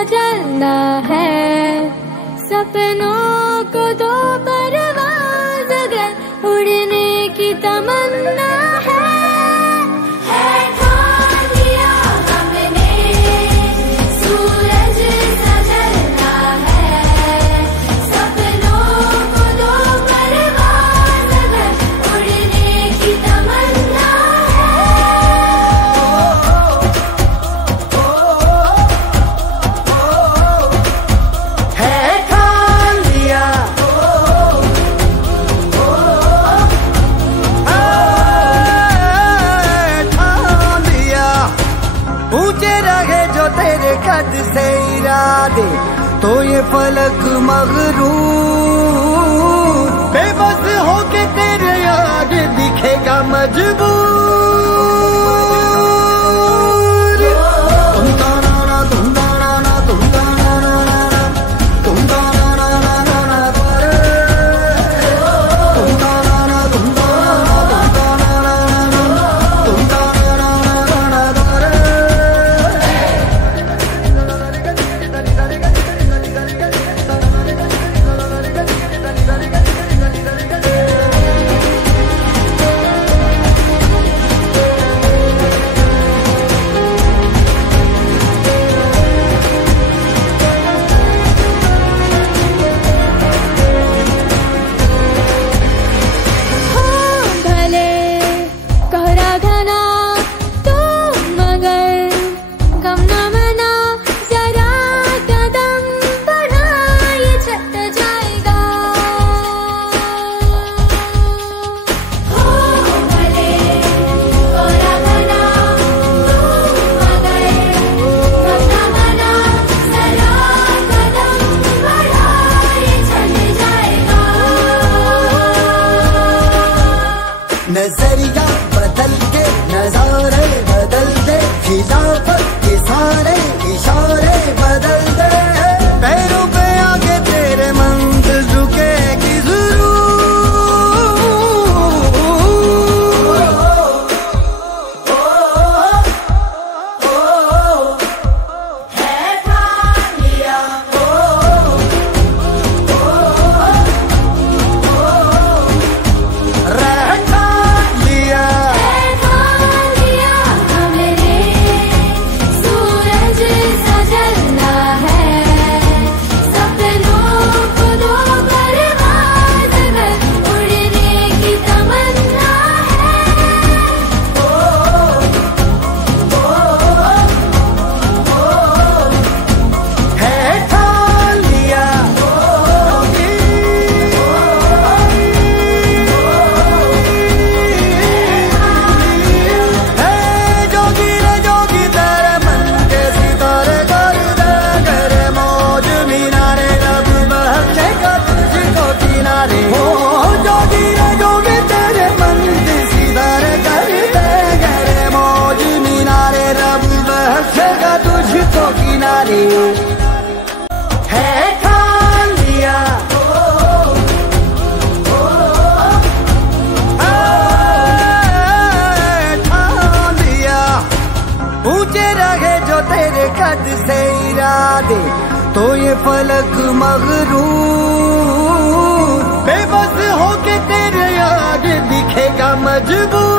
सजना है, सपनों को दो परवाज़ अगर उड़ने की तमन्ना है। ठान लिया हमने सूरज सा जलना है, सपनों को दो परवाज़ अगर उड़ने की तमन्ना है। ठान लिया ऊंचे रहे जो तेरे कद से इरादे, तो ये फलक मगरूर बेबस होके तेरे आगे दिखेगा मजबूर। नजरिया बदल के नजारे बदल दे, खिलाफत के सारे इशारे बदल दे, पैरों पे आगे तेरे मंजिल रुकेगी है। ठान लिया ठान लिया ऊंचे रहे जो तेरे कद से इरादे, तो ये फलक मगरूर बेबस होके तेरे आगे दिखेगा मजबूर।